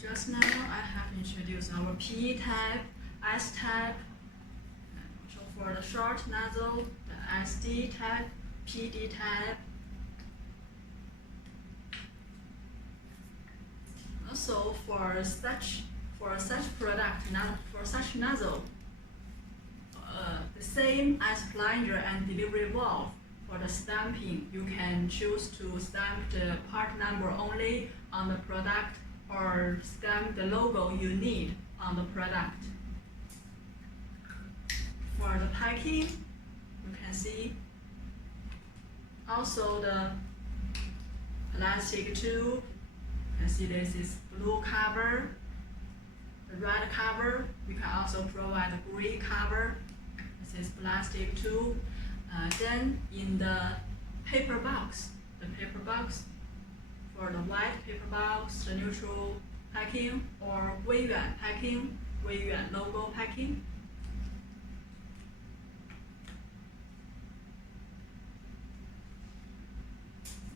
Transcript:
just now I have introduced our P type, S type. So for the short nozzle, the SD type, PD type. Also for such product, for such nozzle, the same as plunger and delivery valve. For the stamping, you can choose to stamp the part number only on the product or stamp the logo you need on the product. For the packing, you can see also the plastic tube. You can see this is blue cover, the red cover. We can also provide the gray cover. This is plastic tube. Then in the paper box, for the white paper box, the neutral packing or WEIYUAN packing, WEIYUAN logo packing.